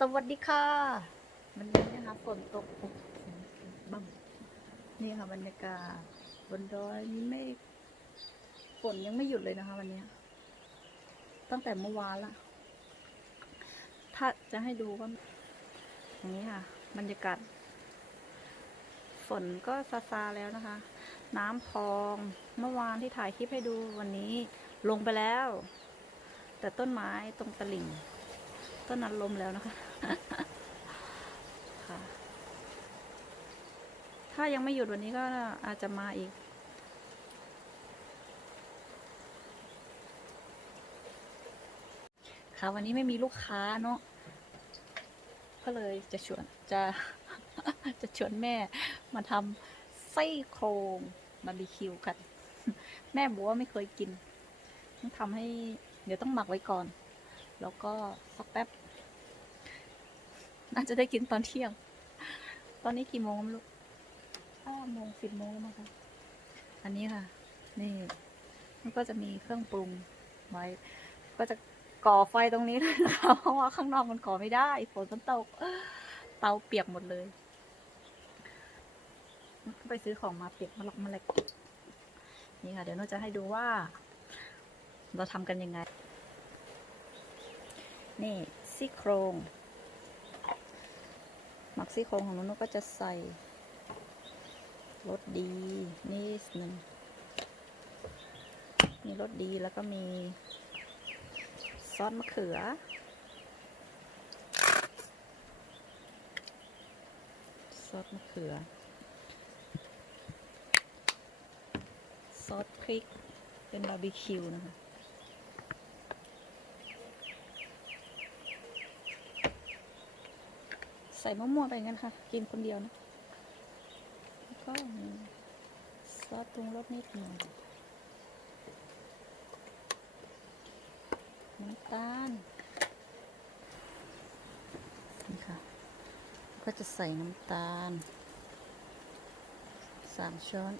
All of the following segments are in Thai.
สวัสดีค่ะ วันนี้นะคะฝนตกปุ๊บบังนี่ค่ะบรรยากาศบนดอยมีเมฆฝนยังไม่หยุดเลยนะคะ วันนี้ ตั้งแต่เมื่อวานละ ถ้าจะให้ดูก็อย่างนี้ค่ะ บรรยากาศ ฝนก็ซาซาแล้วนะคะ น้ำพองเมื่อวานที่ถ่ายคลิปให้ดูวันนี้ลงไปแล้ว แต่ต้นไม้ตรงตลิ่ง ต้นนั้นล้มแล้วนะคะค่ะ ถ้ายังไม่หยุดวันนี้ก็อาจจะมาอีก ค่ะวันนี้ไม่มีลูกค้าเนาะก็เลยจะชวนจะจะชวนแม่มาทำไส้โครงบาร์บีคิวกัน แม่บอกว่าไม่เคยกิน ต้องทำให้ เดี๋ยวต้องหมักไว้ก่อน แล้วก็สักแป๊บ น่าจะได้กินตอนเที่ยง ตอนนี้กี่โมงไม่รู้ห้าโมงสิบโมงแล้วมั้งคะอันนี้ค่ะ นี่ มันก็จะมีเครื่องปรุงไว้ ก็จะก่อไฟตรงนี้เลยนะคะเพราะว่าข้างนอกมันก่อไม่ได้ฝนมันตกเตาเปียกหมดเลย ไปซื้อของมาเปียกมาหลอกมาแหลกนี่ค่ะ เดี๋ยวเราจะให้ดูว่า เราทำกันยังไง นี่ซี่โครงหมักซี่โครงของนุ้นก็จะใส่รสดีนิดหนึ่งมีรสดีแล้วก็มีซอสมะเขือ ซอสมะเขือ ซอสพริกเป็นบาร์บีคิวนะคะ ใส่มะม่วงไปงั้นค่ะ กินคนเดียวนะแล้วก็มีซอสปรุงรสนิดหน่อยน้ำตาลนี่ค่ะ ก็จะใส่น้ำตาลสามช้อน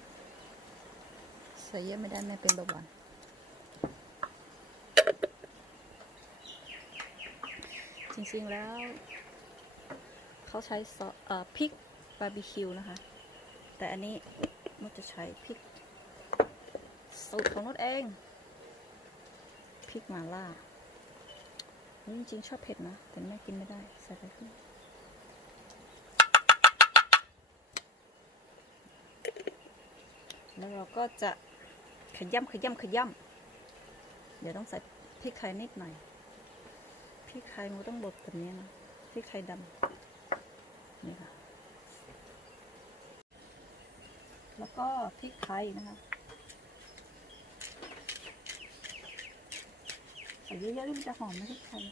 ใส่เยอะไม่ได้แม่เป็นเบาหวานจริงๆแล้ว เขาใช้ซอสเอ่อพริกบาร์บีคิวนะคะ แต่อันนี้มันจะใช้พริกสูตรของนุชเองพริกมาล่าจริงๆชอบเผ็ดนะ แต่แม่กินไม่ได้ ใส่ไปขึ้นแล้วเราก็จะขย้ำขย้ำขย้ำเดี๋ยวต้องใส่พริกไทยนิดหน่อยพริกไทยมันต้องบดแบบนี้นะพริกไทยดำ นี่ค่ะ แล้วก็พริกไทยนะคะใส่เยอะๆนี่มันจะหอมนะพริกไทย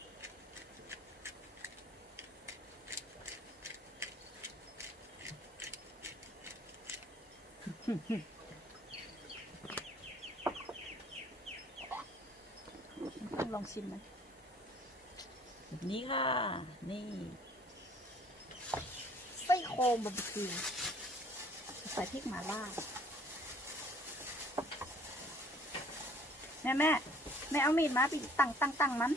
ต้องลองชิมไหมแบบนี้ค่ะ นี่ไส้โครงบาร์บีคิวใส่พริกหมาล่าแม่แม่แม่เอามีดมาไปตั้งตั้งตั้งมัน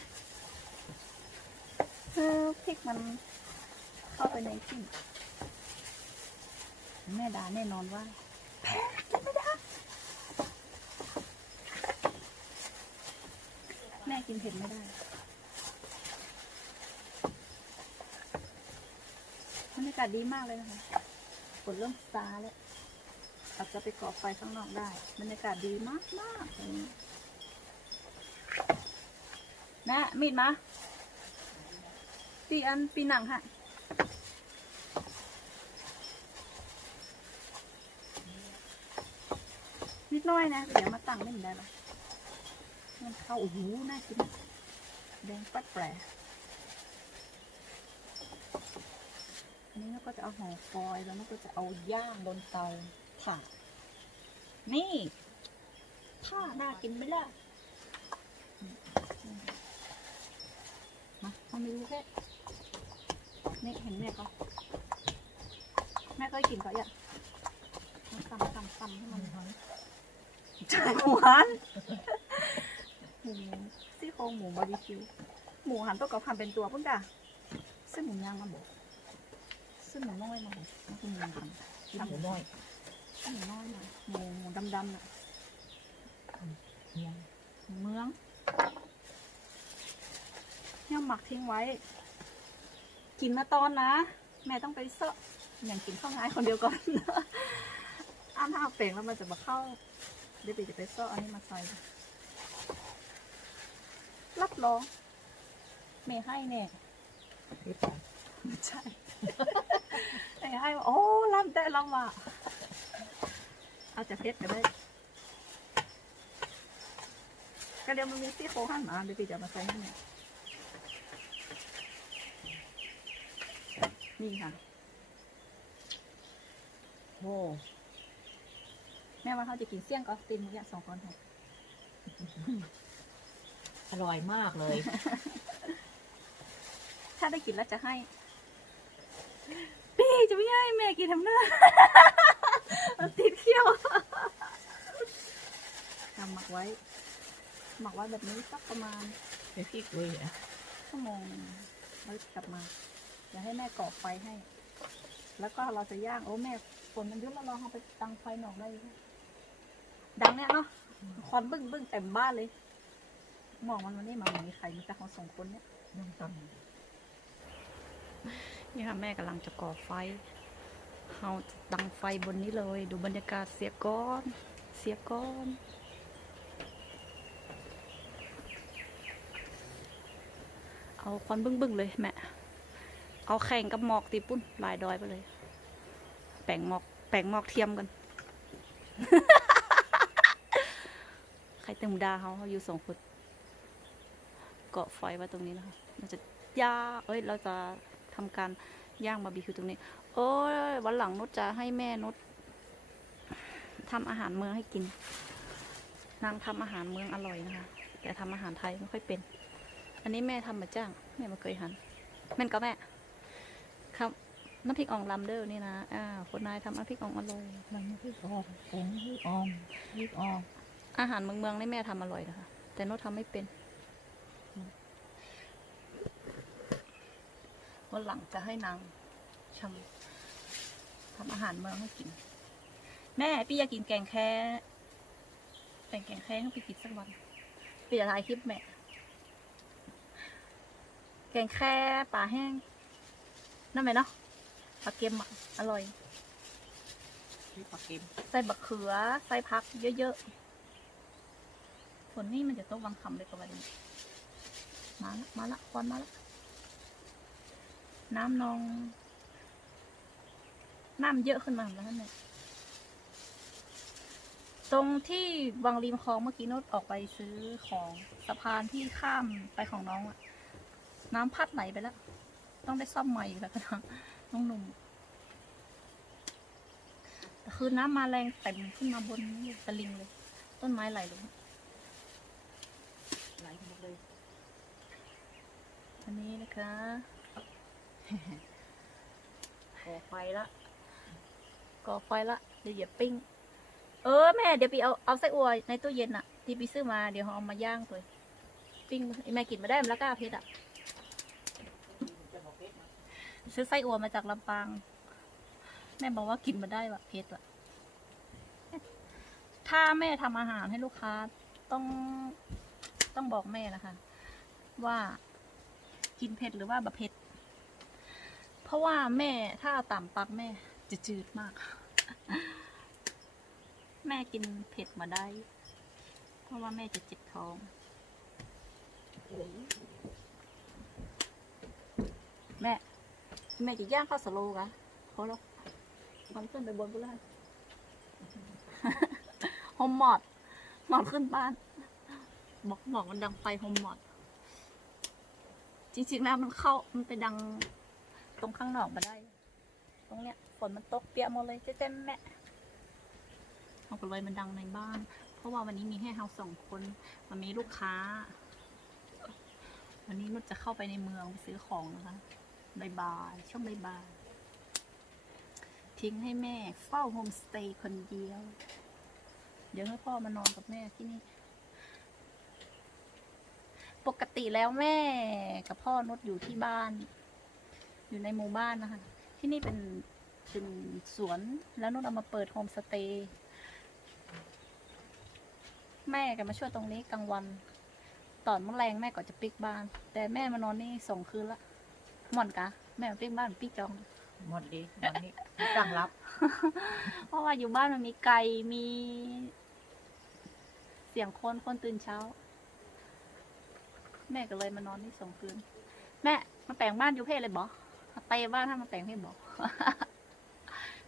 เออพริกมันเข้าไปในจิ้มแม่ดาแน่นอนว่าแพ้กินไม่ได้แม่กินเผ็ดไม่ได้บรรยากาศดีมากเลยนะคะฝนเริ่มซาแล้ว อาจจะไปก่อไฟข้างนอกได้บรรยากาศดีมากมากๆตรงนี้แม่มีดมาปีอันปีหนังฮะนิดน้อยนะ เดี๋ยวมาตั้งเล่นได้ปะมันเข้าโอ้โหน่ากินแดงปัดแปรอันนี้เราก็จะเอาห่อฟอยแล้วเราก็จะเอาย่างบนเตา ถ่านนี่ถ้าน่ากินไหมล่ะมาทำเมนูแค่นี่เห็นแม่ก็แม่ก็กินก็อย่าตำตำตำให้มันหอมใช่หมูหันหมูซี่โครงหมูบาร์บีคิว หมูหันตัวกับหันเป็นตัวพุ่งจ้ะเส้นหมูย่างมาบอกเส้นหมูน้อยมาบอกมันคือหมูย่างกินหมูน้อย เส้นหมูน้อยน่ะหมูหมูดำๆน่ะเนี่ยหมูเมืองเนี่ยหมักทิ้งไว้ กินมาตอนนะ แม่ต้องไปเซาะอย่างกินข้าวงายคนเดียวก่อนอ้ามถ้าเอาเป่งแล้วมันจะมาเข้าเดี๋ยวปีจะไปเซาะอันนี้มาใส่รับรองเมย์ให้เนี่ยนี่ปลาไม่ใช่เมย์ให้ว่าโอ้รับได้รับว่ะ เอาจากเพชรก็ได้ก็เดี๋ยวมันมีซี่โครงหั่นมาเดี๋ยวปีจะเอามาใส่ให้เนี่ยนี่ค่ะโอ้แม่ว่าเขาจะกินเสี่ยงก็ตีนมือสองคนค่ะอร่อยมากเลย ถ้าได้กินแล้วจะให้ปีจะไม่ให้แม่กินทำหน้ามัน ติดเขี้ยวทำหมักไว้ หมักไว้แบบนี้สักประมาณไม่พริกเลยอะชั่วโมงหนึ่งแล้วกลับมาเดี๋ยวให้แม่ก่อไฟให้ แล้วก็เราจะย่าง โอ้แม่ฝนมันยุบแล้วเราเอาไปตังไฟหนอกได้ไหมดังเนี่ยเนาะควันบึ้งบึ้งเต็มบ้านเลยมองมันวันนี้มาเหมือนมีใครมีแต่เขาสองคนเนี่ยน้ำตนี่ค่ะแม่กำลังจะก่อไฟ เราจะดังไฟบนนี้เลย ดูบรรยากาศเสียก้อน เสียก้อนเอาควันบึ้งๆเลยแม่ เอาแข่งกับหมอกตีปุ้นลายดอยไปเลย แป่งหมอก แป่งหมอกเทียมกัน ใครเต็มดาเขาเขาอยู่สองคนเกาะไฟไว้ตรงนี้นะคะเราจะย่างเอ้ย เราจะทำการย่างบาร์บีคิวตรงนี้ โอ้ยวันหลังนุชจะให้แม่นุชทำอาหารเมืองให้กิน นางทำอาหารเมืองอร่อยนะคะ แต่ทำอาหารไทยไม่ค่อยเป็น อันนี้แม่ทำมาจ้าง แม่ไมาเคยหันแม่นก็แม่ ครับน้ำพริกอ่องลำเดอร์นี่นะอ่าคนนายทำน้ำพริกอ่องอร่อยำน้ำพริกอ่อนแกงพริกอ่อนพริกอ่อนอาหารเมืองเมืองๆนี่แม่ทำอร่อยนะคะ แต่โน้ตทำไม่เป็นวันหลังจะให้นางชำ ทำอาหารเมืองให้กิน แม่พี่อยากกินแกงแค่แต่งแกงแค่ให้พี่กินสักวันพี่จะถ่ายคลิปแม่ แกงแค่ปลาแห้งนั่นไหมเนาะปลาเค็มอะอร่อยพริกปลาเค็มใส่บักเขือใส่พักเยอะๆฝนนี่มันจะต้องวังคำเลยกับวันนี้มาละมาละควันมาละน้ำนอง น้ำเยอะขึ้นมาแล้วเนี่ยตรงที่วังริมคลองเมื่อกี้โนดออกไปซื้อของสะพานที่ข้ามไปของน้องอะน้ำพัดไหลไปแล้ว ต้องได้ซ่อมใหม่อีกแล้วก็ทางน้องหนุ่มแต่คือน้ำมาแรงเต็มขึ้นมาบนนี่ตะลิงเลย ต้นไม้ไหลลงไหลหมดเลยอันนี้นะคะก่อไฟละ ก่อไฟละเดี๋ยวเหยียบปิ้ง เออแม่เดี๋ยวปีเอาเอาไส้อัวในตู้เย็นอะที่ปีซื้อมาเดี๋ยวเอามาย่างตัวปิ้งไอแม่กินมาได้มันแล้วก็เพชรอะซื้อไส้อัวมาจากลำปางแม่บอกว่ากินมาได้ว่ะเพชรอะถ้าแม่ทำอาหารให้ลูกค้าต้องต้องบอกแม่นะคะว่ากินเผ็ดหรือว่าบะเผ็ด เพราะว่าแม่ถ้าเอาต่ำปักแม่ จะจืดมาก แม่กินเผ็ดมาได้ เพราะว่าแม่จะเจ็บท้อง แม่ แม่จะย่างข้าวสโลกะพอแล้วมันขึ้นไปบนกูแล้วโฮมมอดหมอดขึ้นบ้าน บอกหมอกมันดังไฟโฮมมอดจริงๆแล้วมันเข้ามันไปดังตรงข้างนอกมาได้ ตรงเนี้ย ฝนมันตกเปียกหมดเลยเจ๊เจ๊แม่เอาไปไว้มันดังในบ้าน เพราะว่าวันนี้มีแค่เราสองคน มันมีลูกค้า วันนี้นุชจะเข้าไปในเมืองไปซื้อของนะคะบ่ายช่วงบ่าย ทิ้งให้แม่เฝ้าโฮมสเตย์คนเดียว เดี๋ยวให้พ่อมานอนกับแม่ที่นี่ ปกติแล้วแม่กับพ่อนุชอยู่ที่บ้าน อยู่ในหมู่บ้านนะคะ ที่นี่เป็น เป็นสวน แล้วนุ่นเอามาเปิดโฮมสเตย์แม่ก็มาช่วยตรงนี้กลางวัน ตอนเมื่อแรงแม่ก็จะปิกบ้าน แต่แม่มานอนนี่สองคืนละหม่อนกะแม่มาปิกบ้านปิกจองหมดดีวันนี้ไม่ตั้งรับ เพราะว่าอยู่บ้านมันมีไก่มี เสียงคนคนตื่นเช้า แม่ก็เลยมานอนนี่สองคืน แม่มาแต่งบ้านอยู่เพศเลยบอไปบ้านถ้ามาแต่งเพศบอ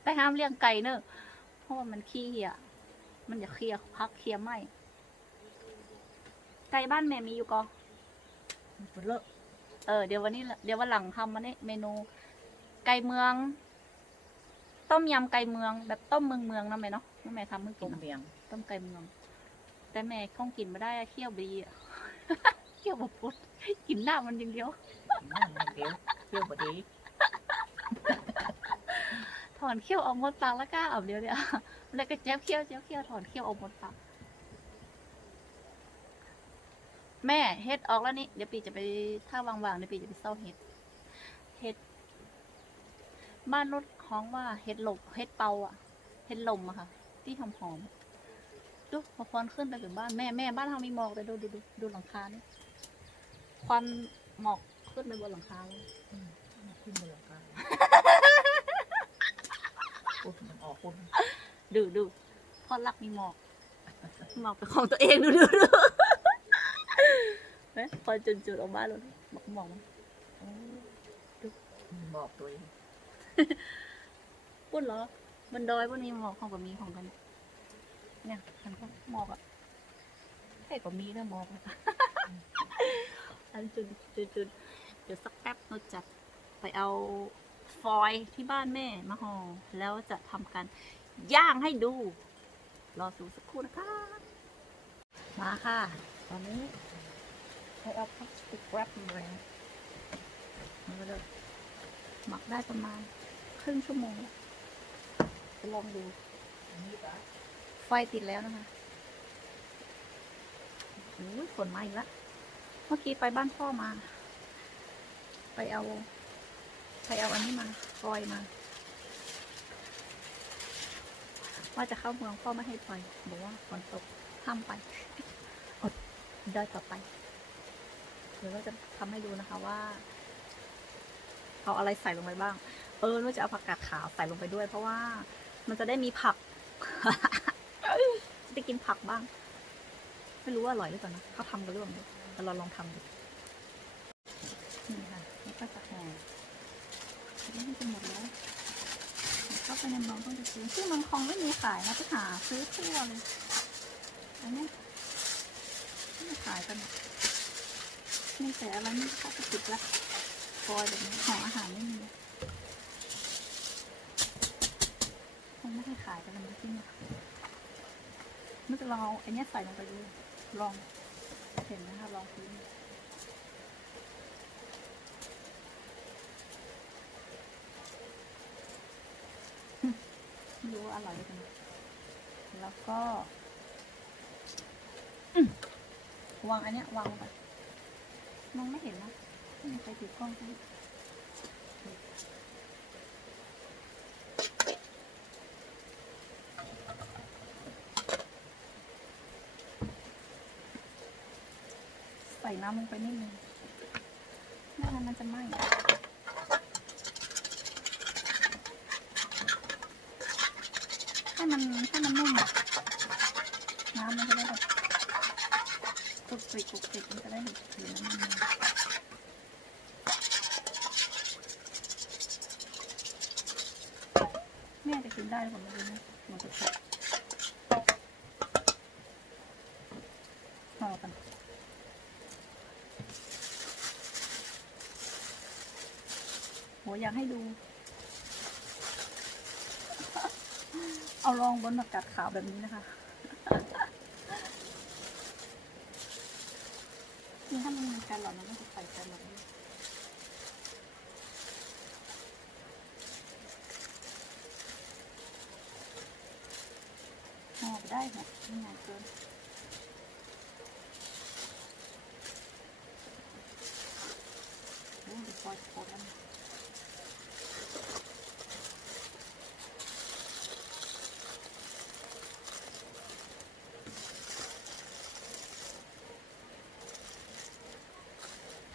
แต่ห้ามเลี้ยงไก่เนอะเพราะว่ามันขี้เหี่ยมันจะเคลียร์พักเคลียร์ไหมไก่บ้านแม่มีอยู่กอมันเลอะเออเดี๋ยววันนี้ เดี๋ยววันหลังทำมันนี่เมนู ไก่เมือง ต้มยำไก่เมือง แบบต้มเมืองเมืองๆนะแม่เนาะแม่ทำเมื่อต้กี้มเบียงต้มไก่เมือง แต่แม่คงกินไม่ได้อะเคี่ยวบีอะ เคี่ยวแบบพุดกินหน้ามันอย่างเดียวน้ำมันเดียวเปรี้ยวบดี ถอนเขี้ยวออกหมดปากแล้วก็เอาเดียวเนี่ยแล้วก็แจ๊บเขี้ยวแจ๊บเขี้ยวถอนเขี้ยวออกหมดปากแม่เฮ็ดออกแล้วนี่เดี๋ยวปีจะไปถ้าว่างๆเดี๋ยวปีจะไปเศร้าเฮ็ดเฮ็ดบ้านรถของว่าเฮ็ดหลบเฮ็ดเปาอะเฮ็ดลมอะค่ะ ที่หอมหอมดูพอควันขึ้นไปถึงบ้านแม่แม่บ้านทางมีหมอกแต่ดูดูดูดูหลังคาเนี่ควันหมอกขึ้นไปบนหลังคาเลยขึ้นบนหลัง คาปุ่นมันออกปุ่นดูดูพ่อรักมีหมอกหมอกเป็นของตัวเองดูดูดูเฮ้ยพอจุดจุดๆออกมาแล้วนี่หมอกหมอกมันบอกตัวเองปุ้นเหรอบนดอยบนนี้หมอกของกับมีของกัน เนี่ยฉันก็หมอกอะแค่ก็มีด้วยหมอกอะอันจุดจุดจุดเดี๋ยวสักแป๊บเราจะไปเอา ฟอยที่บ้านแม่มาห่อแล้วจะทำการย่างให้ดู รอสูสักครู่นะคะ มาค่ะ ตอนนี้ให้เอาพลาสติกแรปมาเลยมาเลยหมักได้ประมาณครึ่งชั่วโมงแล้วจะลองดู ไฟติดแล้วนะคะโอ้ยฝนมาอีกแล้ว เมื่อกี้ไปบ้านพ่อมา ไปเอา ไปเอาอันนี้มาฟอยมา ว่าจะเข้าเมืองพ่อไม่ให้ไปบอกว่าฝนตกห้ามไปอดได้ต่อไป เดี๋ยวเราจะทำให้ดูนะคะว่า เอาอะไรใส่ลงไปบ้าง เออเราจะเอาผักกาดขาวใส่ลงไปด้วย เพราะว่ามันจะได้มีผักจะได้กินผักบ้าง ไม่รู้ว่าอร่อยหรือเปล่านะเขาทำกันหรือเปล่าไม่รู้แต่เราลองทำดูนี่ค่ะแล้วก็จะแห่อ อันจะหมดแล้วเข้าไปในเมืองต้องไปซื้อซึ่เมืองคองไม่มีขายนะไปหาซื้อทั่วเลยอันนี้ไม่ขายกันอะมีแต่อะไรนี่พลาสติกละฟอยแบบนี้ของอาหารไม่มีคงไม่ให้ขายกันแล้วมั้งที่นี่ไม่จะลองอาอันนี้ใส่ลงไปดูลองเห็นนะคะลองซื้อ รู้อร่อยหรือเปล่าแล้วก็วางอันเนี้ยวางไปมองไม่เห็นนะไม่ใครถือกล้องให้ใส่น้ำลงไปนิดนึงไม่งั้นมันจะไหม้ ให้มันให้มันนุ่มอะน้ำมันจะได้แบบคลุกคลิกคลุกคลิกมันจะได้เห็นผิวน้ำมันแม่จะกินได้ผมไม่รู้นะมันจะเผ็ดห่อกันโหอยากให้ดู เอาลองบนผักกาดขาวแบบนี้นะคะคือถ้ามันมีแครหล่อทมันต้องใส่แครอทด้วยห่อไปได้ค่ะไม่นานเกินโอ้ยฟอยล์โคตรแล้วนะ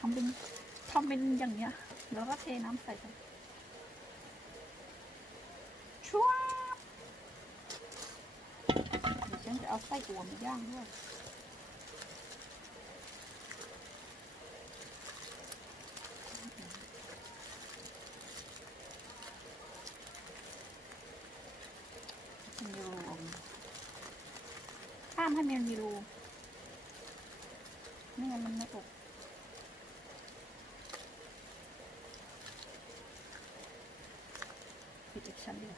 ำเป็นทำเป็นอย่างเงี้ย แล้วก็เทน้ำใส่ไปชัวเดี๋ยวฉันจะเอาไส้อั่วมาย่างด้วยมีรูออกมาห้ามให้มันมีรูไม่งั้นมันไม่อบ ปิดอีกชั้นเดียว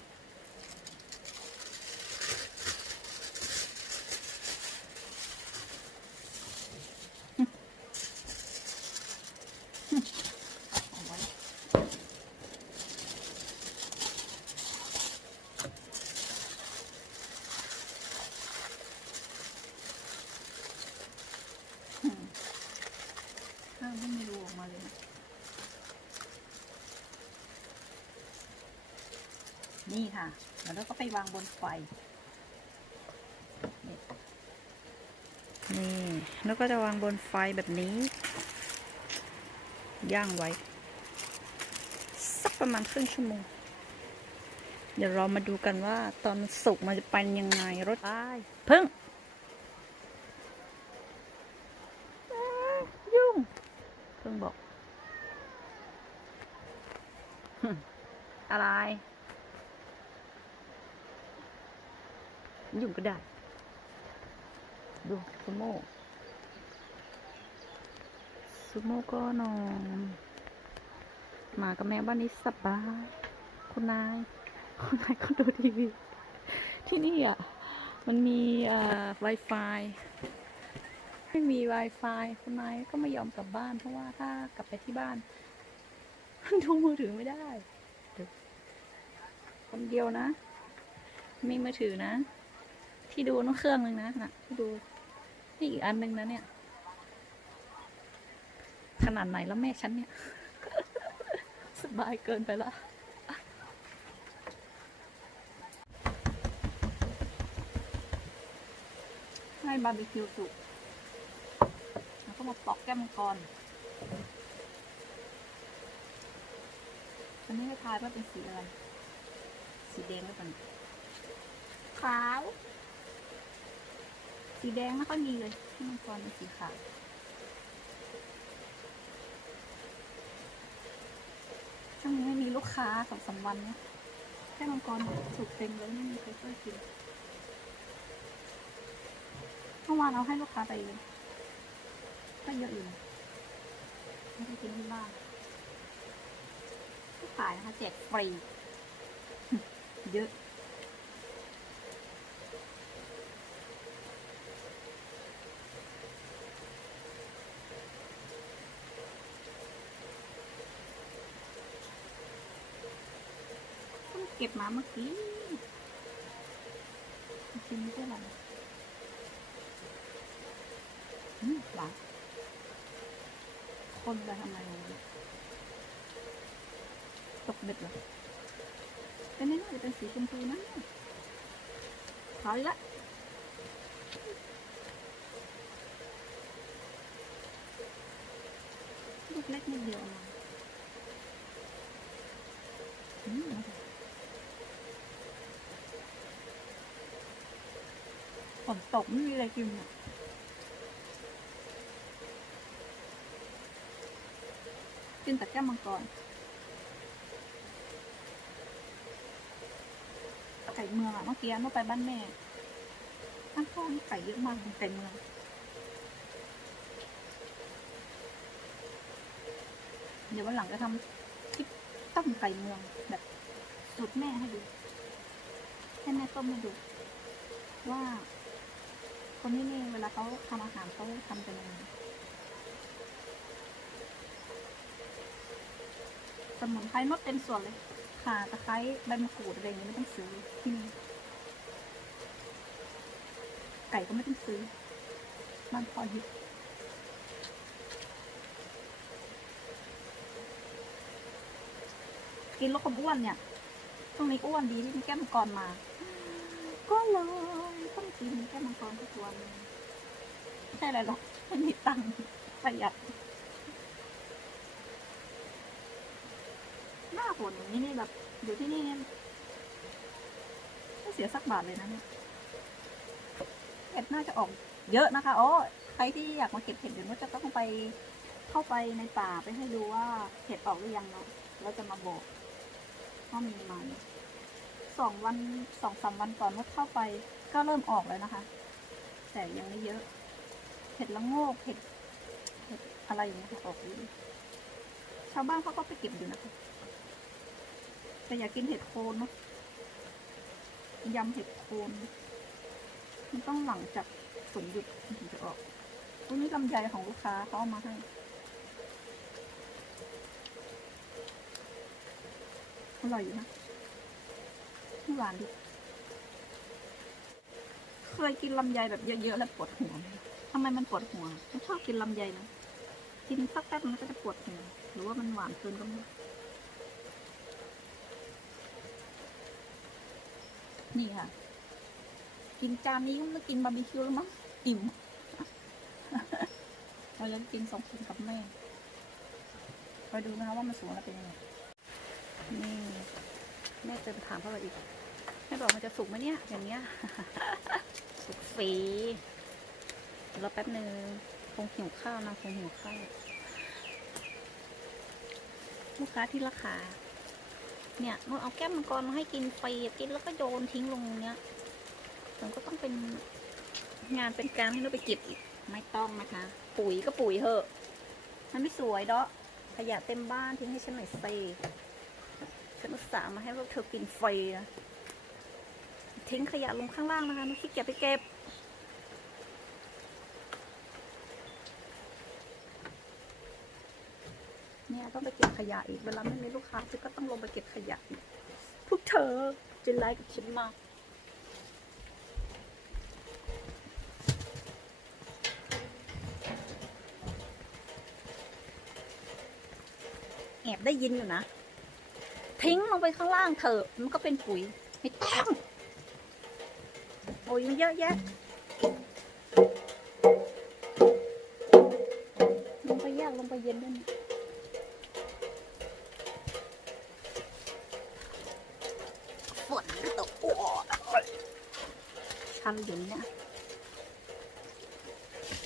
เอาไว้ อืมข้างไม่มีรูออกมาเลยนะนี่ค่ะ แล้วเราก็ไปวางบนไฟนี่นี่ แล้วก็จะวางบนไฟแบบนี้ ย่างไว้ สักประมาณครึ่งชั่วโมง เดี๋ยวเรามาดูกันว่าตอนสุกมันจะเป็นยังไงรสได้พึ่งยุ่งเพิ่งบอกหึอะไร ยุ่งก็ได้ ดูซูโม่ซูโม่ก็นอนหมากับแมวบ้านนี้สบายคุณนายคุณนายก็ดูทีวีที่นี่อะ มันมีอ่อ Wi-Fi ไม่มี Wi-Fi คุณนายก็ไม่ยอมกลับบ้าน เพราะว่าถ้ากลับไปที่บ้านดูมือถือไม่ได้ คนเดียวนะ มีมือถือนะ ที่ดูนั่นเครื่องหนึ่งนะนะที่ดูนี่อีกอันหนึ่งนะเนี่ย ขนาดไหนแล้วแม่ฉันเนี่ย สบายเกินไปละให้บาร์บีคิวสุกแล้วก็มาปอกแก้มมังกรอันนี้ให้ทายว่าเป็นสีอะไร สีแดงหรือเปล่าขาว สีแดงไม่ค่อยมีเลยที่มังกรเป็นสีขาวช่วงนี้ไม่มีลูกค้าสองสามวันเนี่ยแค่มังกรสุกเต็มเลยไม่มีใครช่วยกินเมื่อวานเอาให้ลูกค้าไปก็เยอะอยู่ไม่ได้กินที่บ้านที่ขายนะคะแจกฟรี เยอะ เพิ่งเก็บมาเมื่อกี้ชิมไม่ใช่หรออืมหวานคนไปทำไมวะเนี่ยตกเบ็ดเหรอเป็นนี่น่าจะเป็นสีชมพูนะขาวอีกละลูกเล็กนิดเดียวเอามาอืม ฝน ตกไม่มีอะไรกินอะกินแต่แก้วมังกรไก่เมืองอะเมื่อกี้เมื่อไปบ้านแม่บ้านพ่อนี่ไก่เยอะมากเป็นไก่เมืองเดี๋ยววันหลังจะทำคลิปต้มไก่เมืองแบบสูตรแม่ให้ดูให้แม่ต้มให้ดูว่า คนที่นี่เวลาเขาทำอาหารเขาทำเป็นยังไงสมุนไพรหมดเต็มส่วนเลยข่าตะไคร้ใบมะกรูดอะไรอย่างนี้ไม่ต้องซื้อที่นี่ไก่ก็ไม่ต้องซื้อ มันพอหยิบกินแล้วคนอ้วนเนี่ยช่วงนี้อ้วนดีที่มีแก้มมังกรมา ก็เลย กินแก้มมังกรทุกวันไม่ใช่อะไรหรอกไม่มีตังค์ประหยัดหน้าฝนอย่างนี้นี่แบบอยู่ที่นี่เนี่ยไม่เสียสักบาทเลยนะเนี่ยเห็ดน่าจะออกเยอะนะคะอ๋อใครที่อยากมาเก็บเห็ดเดี๋ยวก็จะต้องไปเข้าไปในป่าไปให้ดูว่าเห็ดออกหรือยังเนาะแล้วจะมาบอกว่ามีไหมสองวันสองสามวันก่อนว่าเข้าไป ก็เริ่มออกแล้วนะคะ แต่ยังไม่เยอะเห็ดละโงกเห็ดเห็ดอะไรอย่างเงี้ยค่ะออกเยอะชาวบ้านเขาก็ไปเก็บอยู่นะคะแต่อยากกินเห็ดโคนเนาะยำเห็ดโคนมันต้องหลังจากฝนหยุดมันถึงจะออกวันนี้ลำไยของลูกค้าเขาเอามาให้อร่อยอยู่นะหวานดิ เคยกินลำไยแบบเยอะๆแล้วปวดหัวทำไมมันปวดหัวฉันชอบกินลำไยนะกินสักแป๊บมันก็จะปวดหัวหรือว่ามันหวานเกินก็ไม่นี่ค่ะ กินจานนี้ก็ไม่กินบาร์บีคิวแล้วมั้งอิ่มเราจะกินสองคนกับแม่คอยดูนะคะว่ามันสูงแล้วเป็นยังไงนี่แม่เติมถามเข้าไปอีกแม่บอกมันจะสุกไหมเนี่ย อย่างเงี้ย สุกฟรีรอแป๊บหนึ่งคงหิวข้าวนะคงหิวข้าวลูกค้าที่ราคา เนี่ยมันเอาแก้มมังกรมาให้กินฟรีกินแล้วก็โยนทิ้งลงเนี้ยมันก็ต้องเป็นงานเป็นการให้เราไปเก็บอีกไม่ต้องนะคะ ปุ๋ยก็ปุ๋ยเถอะ มันไม่สวยเดาะขยะเต็มบ้านทิ้งให้ฉันหน่อยสิฉันอุตส่าห์มาให้พวกเธอกินฟรีนะ ทิ้งขยะลงข้างล่างนะคะนุขี้เกียจไปเก็บ เนี่ยต้องไปเก็บขยะอีก เวลาไม่มีลูกค้าฉันก็ต้องลงไปเก็บขยะอีกพวกเธอจะไลค์กับฉันมากแอบได้ยินอยู่นะ ทิ้งลงไปข้างล่างเถอะมันก็เป็นปุ๋ย ไม่ต้อง โอ้ยมันเยอะแยะลงไปยากลงไปเย็นด้วยนะฝนตกอ้ชันอยู่เนี่ย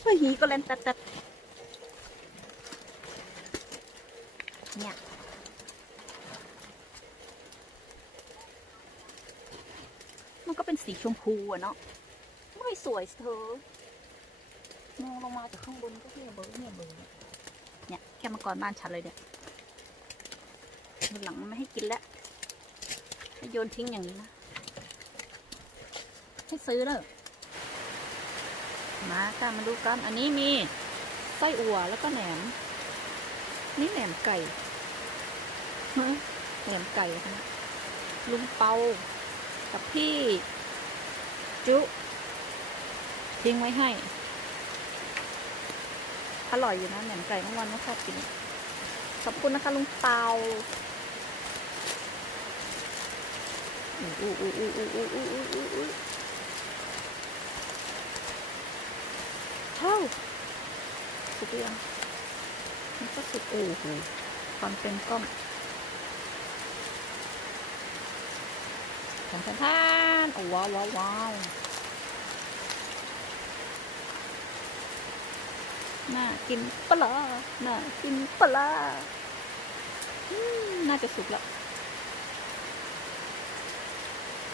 เฮ้ยหีก็เล่นตัดตัดเนี่ย มันก็เป็นสีชมพู อะเนาะไม่สวยเธอมองลงมาจากข้างบนก็เนี่ยเบอร์เนี่ยเบอร์เนี่ยแค่มาก่อนบ้านฉันเลยเนี่ยหลังไม่ให้กินแล้วให้โยนทิ้งอย่างนี้นะให้ซื้อเลยมาค่ะมาดูกัน อันนี้มีไส้อั่วแล้วก็แหนม นี่แหนมไก่แหนมไก่นะลุงเปากับพี่ จุ ทิ้งไว้ให้ อร่อยอยู่นะแหนมไก่ทั้งวันไม่ชอบกิน ขอบคุณนะคะลุงเปาอู้อู้อู้อู้อู้อู้อู้อู้อู้อู้เท่าสุดหรือยังมันก็สุดโอ้โหความเป็นกล้อง แทนแทนทนว้าวว้าวว้าวน่ากินปลาน่ากินปลาน่าจะสุกแล้ว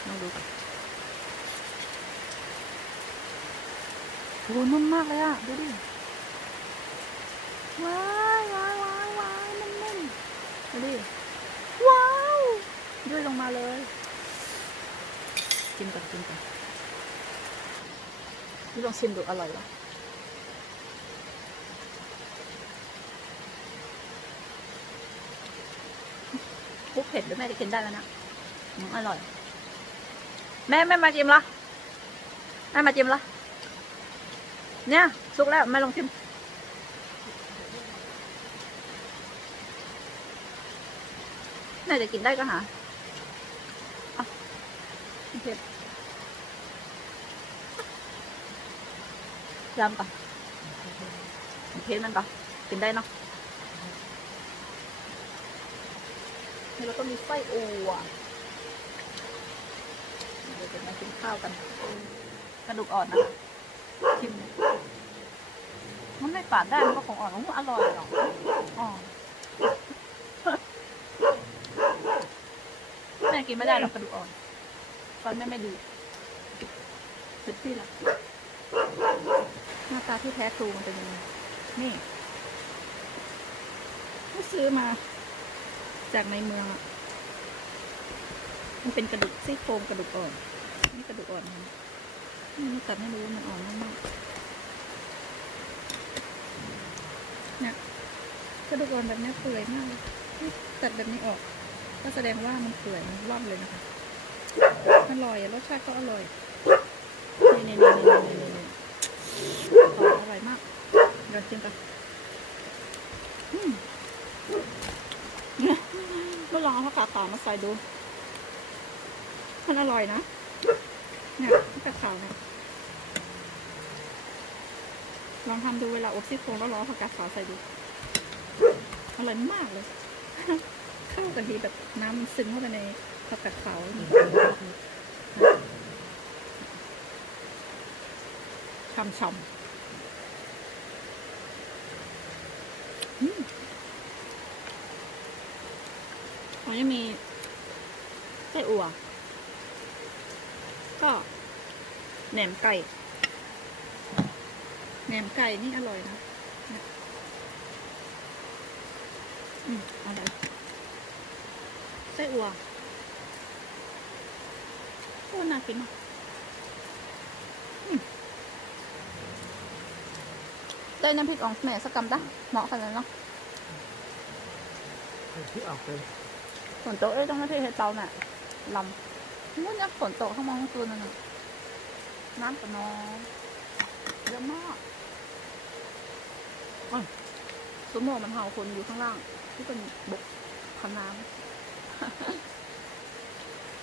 ลองดูกันโหนุ่มมากเลยอะ ดูดิ ว้าวว้าวว้าวว้าวนุ่มๆดูดิ ว้าวย่อยลงมาเลย ชิมก่อนชิมก่อนนี่ลองชิมดูอร่อยปะคุกเผ็ดด้วยแม่จะกินได้แล้วนะอืมอร่อย แม่แม่มาชิมละแม่มาชิมละเนี่ยสุกแล้วแม่ลองชิมน่าจะกินได้ก็หา เผ็ดยำก่อนเผ็ดมันก่อนกินได้เนาะนี่แล้วก็มีไส้อัวเดี๋ยวจะมากินข้าวกัน กระดูกอ่อนนะคะชิมมันไม่ปาดได้ มันก็คงอ่อนมันอร่อยหรอกอ๋อแม่กินไม่ได้หรอกกระดูกอ่อน แม่ไม่ดีสุดที่ละหน้าตาที่แท้ทรูมันเป็นยังไงนี่ก็ซื้อมา จากในเมือง มันเป็นกระดูกซี่โครงกระดูกอ่อน นี่กระดูกอ่อนนะนี่ตัดให้ดูว่ามันอ่อนมากๆเนี่ยกระดูกอ่อนแบบนี้เปื่อยมากเลยนี่ตัดแบบนี้ออก ก็แสดงว่ามันเปื่อยมันร่อนเลยนะคะ อร่อยรสชาติก็อร่อยนี่นี่นี่นี่นี่นี่นี่อร่อยมากเดี๋ยวชิมกันอืมก็ลองเอาผักกาดขาวมาใส่ดู มันอร่อยนะ เนี่ยผักกาดขาวเนี่ยลองทำดูเวลาอบซี่โครงแล้วลองผักกาดขาวใส่ดูอร่อยมากเลย เข้ากันดีแบบน้ำซึมเข้าไปในผักกาดขาวนี่ ช่ำๆอืมอันนี้มีไส้อั่ว ก็แหนมไก่ แหนมไก่นี่อร่อยนะอืมอร่อยไส้อั่วโอ้น่ากินมากอืม ได้น้ำพริกอ่องแม่สักกำได้เหมาะขนาดนั้นเนาะที่ออกเลยฝนตกเอ้ยต้องมาที่เฮดเตาน่ะลำนู้นเนี่ยฝนตกเข้ามาเมื่อคืนนั่นน่ะน้ำกับน้องเยอะมากอ้าวสุโมมันเห่าคนอยู่ข้างล่าง ที่เป็นบกคันน้ำ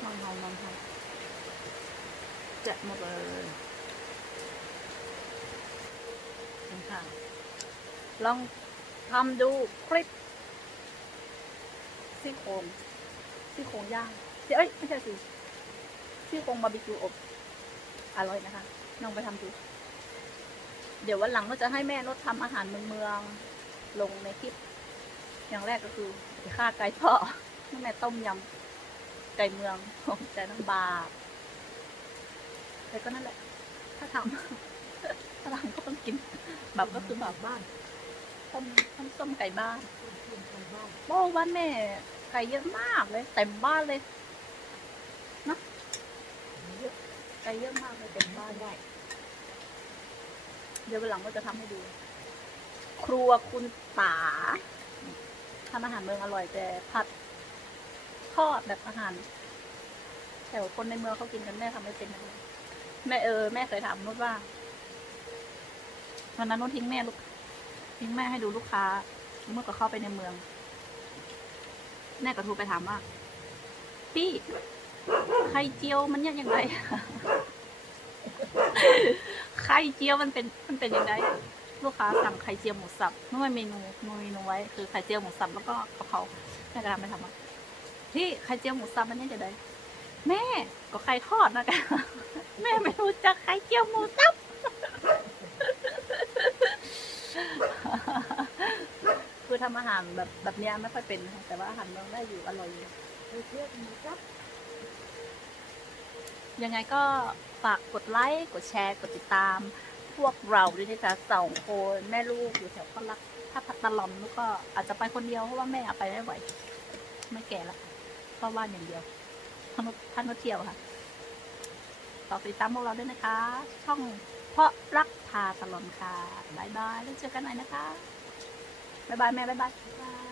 มันเห่ามันเห่าแจะหมดเลยนี่ค่ะ ลองทำดูคลิปซี่โครงซี่โครงย่างเอ้ยไม่ใช่สิซี่โครงบาร์บีคิวอบอร่อยนะคะลองไปทำดู เดี๋ยววันหลังก็จะให้แม่นดทำอาหารเมืองเมืองลงในคลิป อย่างแรกก็คือฆ่าไก่ทอดแม่ต้มยำไก่เมืองของใจน้ำบาปแต่ก็นั่นแหละ ถ้าทำ ถ้าทำก็ต้องกินแบบก็คือแบบบ้านต้มต้มส้มไก่บ้านโอ้บ้านแม่ไก่เยอะมากเลยเต็มบ้านเลยนะเยอะไก่เยอะมากเลยเต็มบ้านได้เดี๋ยววันหลังก็จะทำให้ดู ครัวคุณตาทำอาหารเมืองอร่อยแต่ผัดทอดแบบอาหารแถวคนในเมืองเขากินกันแม่ทำไม่เป็นเลยแม่เออแม่เคยถามนุชว่า วันนั้นนุชทิ้งแม่ลูกทิ้งแม่ให้ดูลูกค้าเมื่อก็เข้าไปในเมือง แม่ก็โทรไปถามว่า พี่ไข่เจียวมันยังยังไงไข่เจียวมันเป็นมันเป็นยังไงลูกค้าสั่งไข่เจียวหมูสับเมื่อเมนูเมนูไว้ คือไข่เจียวหมูสับแล้วก็กะเพราแม่ก็ทำไปทำว่าพี่ไข่เจียวหมูสับมันยังจะได้แม่ก็ไข่ทอดนะกันแม่ไม่รู้จักไข่เจียวหมูสับ คือ ทำอาหารแบบแบบเนี้ยไม่ค่อยเป็นนะคะแต่ว่าอาหารเมืองได้อยู่อร่อยอยู่เที่ยวกันครับ ยังไงก็ฝากกดไลค์ กดแชร์ กดติดตาม พวกเราด้วยนะจ๊ะสองคนแม่ลูกอยู่แถวข้างลักถ้าพัดตลอมลูกก็อาจจะไปคนเดียวเพราะว่าแม่ไปไม่ไหว ไม่แก่ละก็ว่านอย่างเดียวท่านท่านก็เที่ยวค่ะฝากติดตามพวกเราด้วยนะคะ ช่องเพราะรักพาตลอดค่ะบายบายแล้วเจอกันใหม่นะคะ บายบายแม่บายบายบาย